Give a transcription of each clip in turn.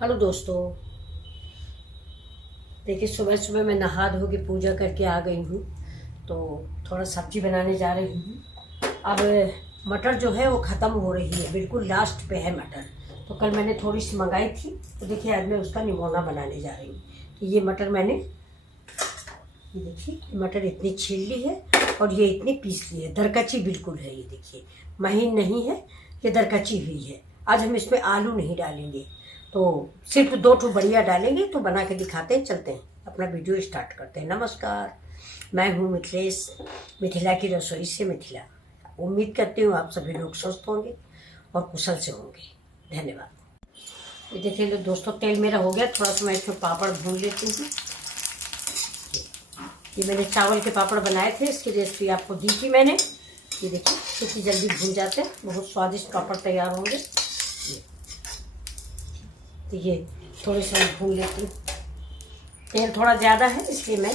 Hello दोस्तों, देखिए सुबह सुबह मैं नहा धो के पूजा करके आ गई हूँ। तो थोड़ा सब्जी बनाने जा रही हूँ। अब मटर जो है वो ख़त्म हो रही है, बिल्कुल लास्ट पे है मटर। तो कल मैंने थोड़ी सी मंगाई थी, तो देखिए आज मैं उसका निमोना बनाने जा रही हूँ। तो ये मटर मैंने, ये देखिए मटर इतनी छील ली है और ये इतनी पीस ली है। दरकची बिल्कुल है, ये देखिए महीन नहीं है, ये दरकची हुई है। आज हम इसमें आलू नहीं डालेंगे, तो सिर्फ 2 बढ़िया डालेंगे। तो बना के दिखाते हैं, चलते हैं अपना वीडियो स्टार्ट करते हैं। नमस्कार, मैं हूँ मिथिलेश, मिथिला की रसोई से मिथिला। उम्मीद करती हूँ आप सभी लोग स्वस्थ होंगे और कुशल से होंगे। धन्यवाद। ये देखिए दोस्तों, तेल मेरा हो गया, थोड़ा सा मैं इसमें पापड़ भून लेती हूँ। ये मैंने चावल के पापड़ बनाए थे, इसकी रेसिपी आपको दी थी मैंने। ये देखिए कितनी जल्दी भून जाते हैं, बहुत स्वादिष्ट पापड़ तैयार होंगे। तो ये थोड़ी सी भून लेती हूँ। तेल थोड़ा ज़्यादा है इसलिए मैं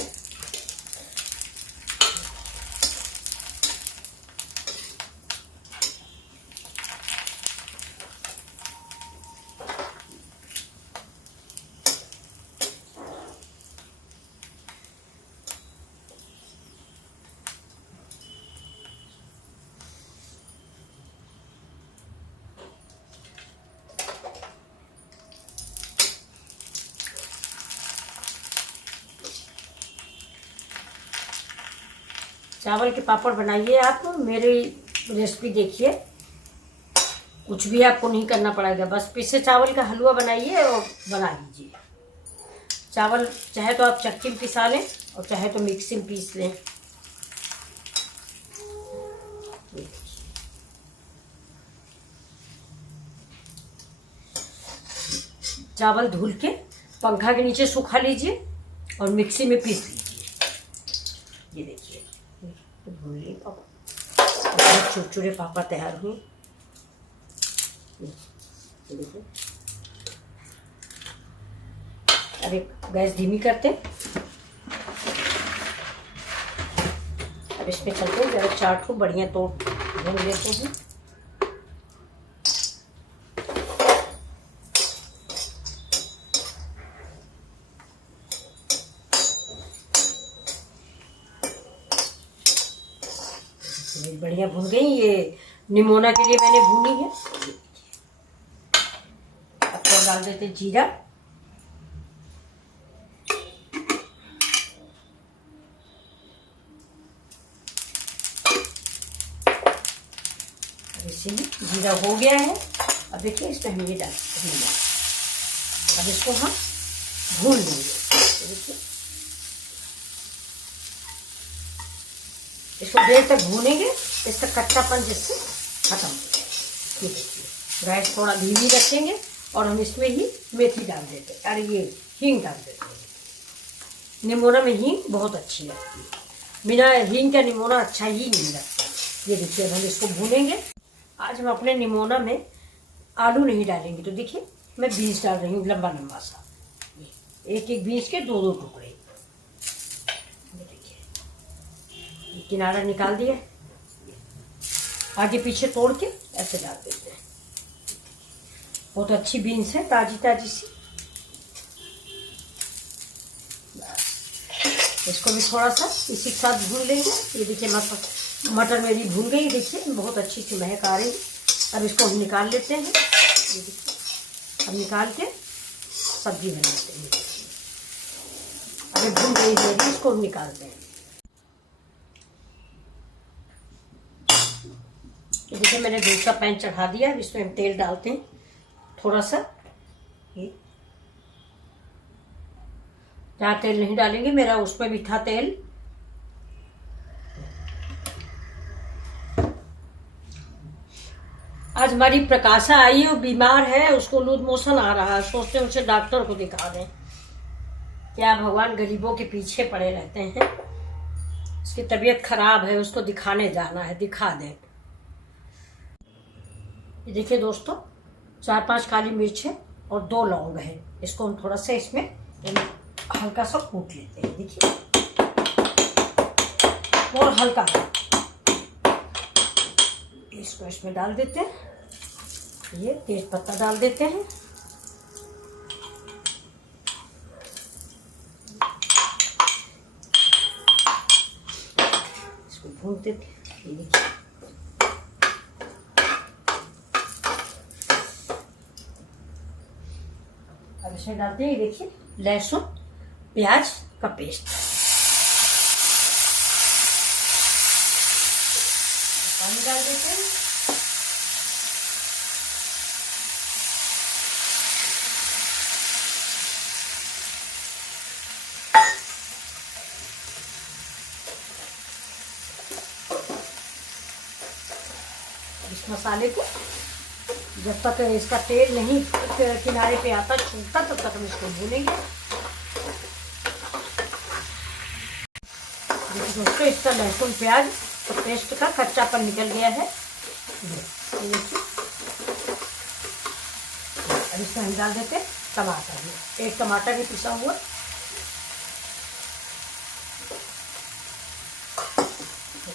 चावल के पापड़ बनाइए। आप मेरी रेसिपी देखिए, कुछ भी आपको नहीं करना पड़ेगा, बस पिसे चावल का हलवा बनाइए और बना लीजिए। चावल चाहे तो आप चक्की में पिसा लें और चाहे तो मिक्सी में पीस लें। चावल धुल के पंखा के नीचे सुखा लीजिए और मिक्सी में पीस लीजिए। ये देखिए भून लिए पापड़, चुरचुरे पापड़ तैयार हुए। देखिए, अरे गैस धीमी करते, अब इसमें चलते हैं। जरा 4 बढ़िया तो भून लेते हैं। बढ़िया भून गई। ये निमोना के लिए मैंने भूनी है। अब तो डाल देते जीरा, ऐसे ही जीरा हो गया है। अब देखिए इसमें हम ये डालेंगे। अब इसको हम भून लेंगे। देखिए इसको देर तक भूनेंगे, इसका कच्चापन जिससे खत्म हो जाए। ये देखिए गैस थोड़ा धीमी रखेंगे और हम इसमें ही मेथी डाल देते हैं, अरे ये हींग डाल देते हैं। निमोना में हींग बहुत अच्छी लगती है, बिना हींग का निमोना अच्छा ही नहीं लगता। ये देखिए हम इसको भूनेंगे। आज हम अपने निमोना में आलू नहीं डालेंगे, तो देखिए मैं बीज डाल रही हूँ लंबा लंबा सा, एक एक बीज के 2 टुकड़े। किनारा निकाल दिया, आगे पीछे तोड़ के ऐसे डाल देते हैं। बहुत अच्छी बीन्स है, ताजी ताजी सी। इसको भी थोड़ा सा इसी के साथ भून लेंगे। ये देखिए मटर मेरी भून गई, देखिए बहुत अच्छी सी महक आ रही है। अब इसको हम निकाल लेते हैं। ये देखिए अब निकाल के सब्जी बनाते हैं। अभी भून गई है, इसको हम निकालते हैं। तो देखिए मैंने दूसरा पैन चढ़ा दिया, इसमें हम तेल डालते हैं थोड़ा सा। ज़्यादा तेल नहीं डालेंगे, मेरा उसमें भी था तेल। आज हमारी प्रकाशा आई है, वो बीमार है, उसको लूज मोशन आ रहा है। सोचते हैं उसे डॉक्टर को दिखा दें। क्या भगवान गरीबों के पीछे पड़े रहते हैं। उसकी तबीयत खराब है, उसको दिखाने जाना है, दिखा दें। ये देखिए दोस्तों 4-5 काली मिर्च है और 2 लौंग है। इसको हम थोड़ा सा इसमें हल्का सा कूट लेते हैं। देखिए और हल्का इसको इसमें डाल देते हैं। ये तेज पत्ता डाल देते हैं। भूनते थे। ये देखिए अब इसमें डालते हैं, देखिए लहसुन प्याज का पेस्ट, पानी डाल देते हैं। इस मसाले को जब तक इसका तेल नहीं किनारे पे आता छूटता तब तक हम इसको भूनेंगे। देखिए दोस्तों, इसका लहसुन प्याज तो पेस्ट का कच्चापन निकल गया है। देखिए अब इसमें हम डाल देते हैं टमाटर, एक टमाटर भी पिसा हुआ।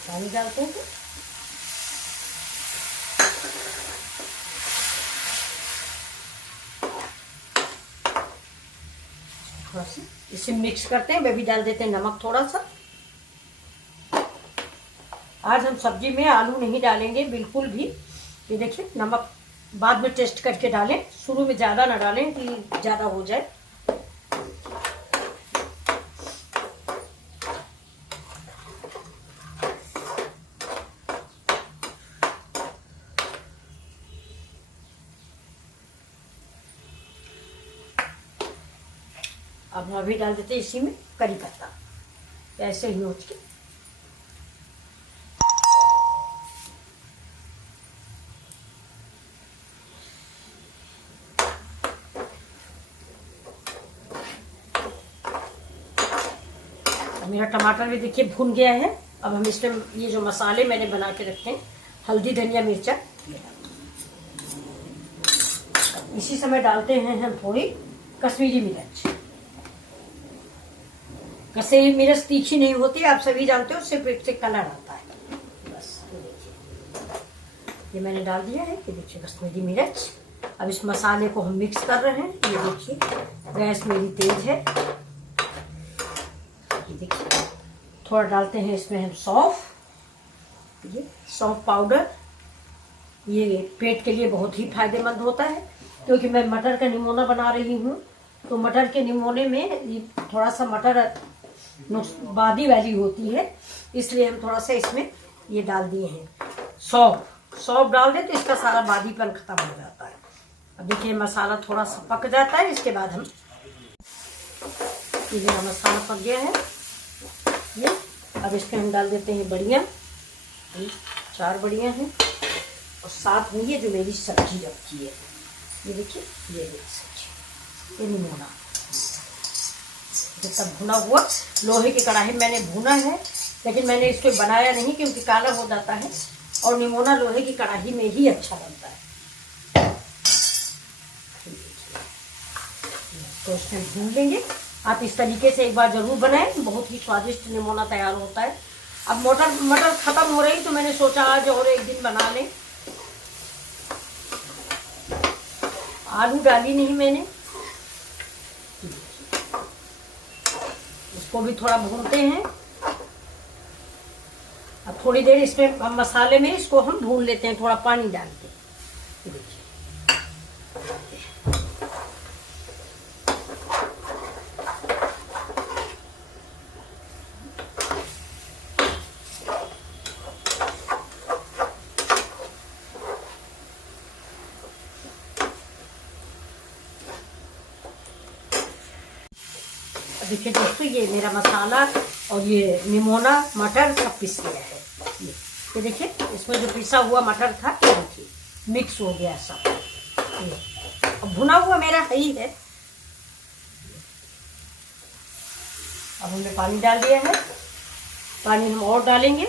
पानी डालते हैं, थोड़ा सा इसे मिक्स करते हैं। वे भी डाल देते हैं नमक थोड़ा सा। आज हम सब्जी में आलू नहीं डालेंगे बिल्कुल भी। ये देखिए नमक बाद में टेस्ट करके डालें, शुरू में ज़्यादा ना डालें कि ज़्यादा हो जाए। अब हम अभी डाल देते हैं इसी में करी पत्ता, ऐसे ही नोच के। मेरा टमाटर भी देखिए भुन गया है। अब हम इसमें ये जो मसाले मैंने बना के रखे हैं, हल्दी धनिया मिर्चा, इसी समय डालते हैं हम थोड़ी कश्मीरी मिर्च। कश्मीरी मिर्च तीखी नहीं होती, आप सभी जानते हो, सिर्फ एक से कलर आता है बस। ये देखिए ये मैंने डाल दिया है, ये देखिए कश्मीरी मिर्च। अब इस मसाले को हम मिक्स कर रहे हैं। ये देखिए गैस मेरी तेज है। ये देखिए थोड़ा डालते हैं इसमें हम सौंफ, ये सौंफ पाउडर। ये पेट के लिए बहुत ही फायदेमंद होता है, क्योंकि मैं मटर का निमोना बना रही हूँ। तो मटर के निमोने में ये थोड़ा सा मटर बादी वाली होती है, इसलिए हम थोड़ा सा इसमें ये डाल दिए हैं सौंफ डाल दे तो इसका सारा बादीपन खत्म हो जाता है। अब देखिए मसाला थोड़ा सा पक जाता है, इसके बाद हम ये मेरा मसाला पक गया है। ये अब इसमें हम डाल देते हैं बड़ियाँ, 4 बड़ियाँ हैं और साथ में ये जो मेरी सब्जी रखी है, ये देखिए ये मेरी सब्जी, ये निमोना सब भुना हुआ लोहे की कढ़ाई मैंने भुना है, लेकिन मैंने इसको बनाया नहीं क्योंकि काला हो जाता है और निमोना लोहे की कढ़ाई में ही अच्छा बनता है। तो इसमें भून लेंगे। आप इस तरीके से एक बार जरूर बनाएं, बहुत ही स्वादिष्ट निमोना तैयार होता है। अब मटर खत्म हो रही तो मैंने सोचा आज और एक दिन बना लें। आलू डाली नहीं मैंने, इसको भी थोड़ा भूनते हैं। अब थोड़ी देर इसमें मसाले में इसको हम भून लेते हैं, थोड़ा पानी डाल के। देखिए देखिए दोस्तों, ये मेरा मसाला और ये निमोना मटर सब पिस गया है। ये देखिए इसमें जो पिसा हुआ मटर था, ये देखिए मिक्स हो गया सब। ये अब भुना हुआ मेरा ही है। अब हमने पानी डाल दिया है, पानी हम और डालेंगे।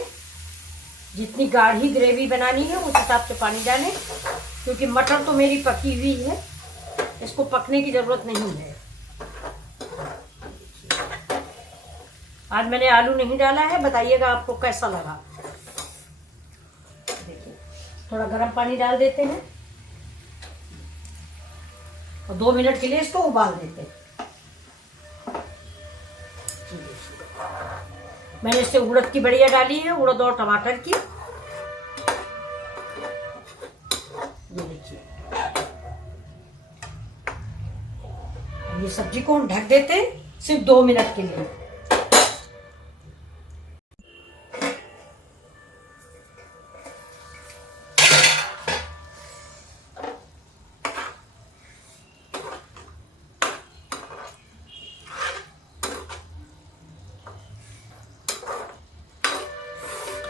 जितनी गाढ़ी ग्रेवी बनानी है उस हिसाब से पानी डालें, क्योंकि मटर तो मेरी पकी हुई है, इसको पकने की ज़रूरत नहीं है। आज मैंने आलू नहीं डाला है, बताइएगा आपको कैसा लगा। देखिए थोड़ा गर्म पानी डाल देते हैं और 2 मिनट के लिए इसको उबाल देते हैं। मैंने इससे उड़द की बढ़िया डाली है, उड़द और टमाटर की। ये देखिए, ये सब्जी को हम ढक देते हैं सिर्फ 2 मिनट के लिए।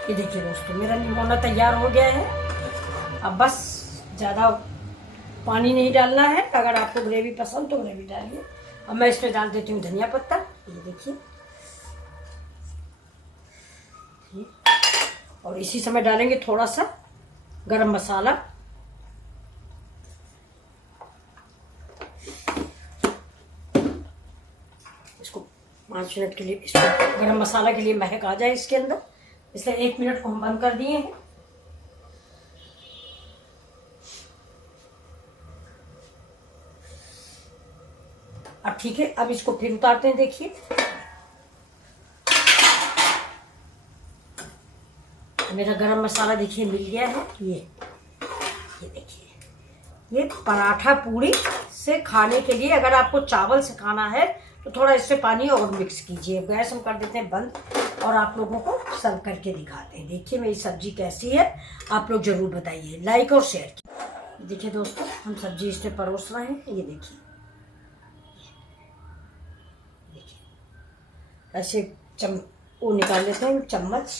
ये देखिए दोस्तों, मेरा निमोना तैयार हो गया है। अब बस ज़्यादा पानी नहीं डालना है। अगर आपको ग्रेवी पसंद तो ग्रेवी डालिए। अब मैं इसमें डाल देती हूँ धनिया पत्ता। ये देखिए, और इसी समय डालेंगे थोड़ा सा गरम मसाला। इसको 5 मिनट के लिए, इसको गरम मसाला के लिए महक आ जाए इसके अंदर, इसलिए 1 मिनट को हम बंद कर दिए हैं। अब ठीक है, अब इसको फिर उतारते हैं। देखिए, मेरा गरम मसाला देखिए मिल गया है। ये देखिए, ये पराठा पूड़ी से खाने के लिए, अगर आपको चावल से खाना है तो थोड़ा इससे पानी और मिक्स कीजिए। गैस हम कर देते हैं बंद और आप लोगों को सर्व करके दिखाते हैं। देखिए मेरी सब्जी कैसी है, आप लोग जरूर बताइए, लाइक और शेयर कीजिए। देखिए दोस्तों, हम सब्जी इसमें परोस रहे हैं। ये देखिए, ऐसे वो निकाल लेते हैं चम्मच।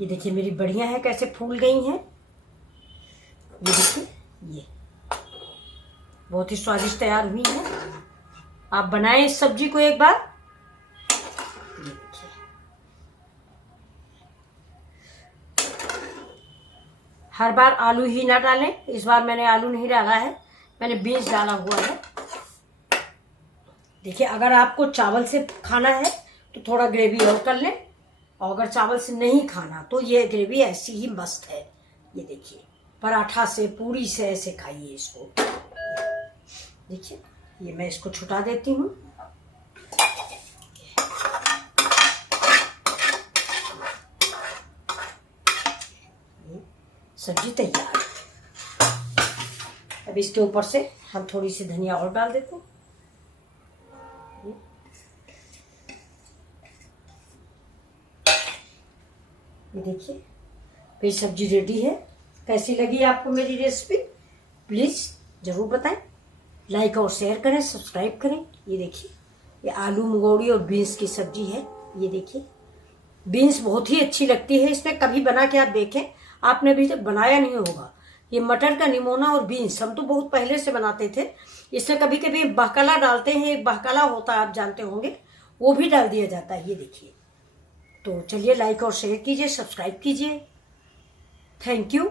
ये देखिए मेरी बढ़िया है कैसे फूल गई हैं। ये देखिए, ये बहुत ही स्वादिष्ट तैयार हुई है। आप बनाएं इस सब्जी को एक बार। ये देखिए, हर बार आलू ही ना डालें। इस बार मैंने आलू नहीं डाला है, मैंने बीन्स डाला हुआ है। देखिए, अगर आपको चावल से खाना है तो थोड़ा ग्रेवी और कर लें, और अगर चावल से नहीं खाना तो ये ग्रेवी ऐसी ही मस्त है। ये देखिए, पराठा से पूरी से ऐसे खाइए इसको। देखिए, ये मैं इसको छुटा देती हूँ। सब्जी तैयार। अब इसके ऊपर से हम थोड़ी सी धनिया और डाल देते हैं। ये देखिए, मेरी सब्जी रेडी है। कैसी लगी आपको मेरी रेसिपी, प्लीज़ ज़रूर बताएं। लाइक और शेयर करें, सब्सक्राइब करें। ये देखिए, ये आलू मुगौड़ी और बीन्स की सब्जी है। ये देखिए, बीन्स बहुत ही अच्छी लगती है। इसमें कभी बना के आप देखें, आपने अभी तक बनाया नहीं होगा। ये मटर का निमोना और बीन्स हम तो बहुत पहले से बनाते थे। इसमें कभी कभी बहकला डालते हैं, एक बहकला होता है, आप जानते होंगे, वो भी डाल दिया जाता है। ये देखिए, तो चलिए लाइक और शेयर कीजिए, सब्सक्राइब कीजिए। Thank you.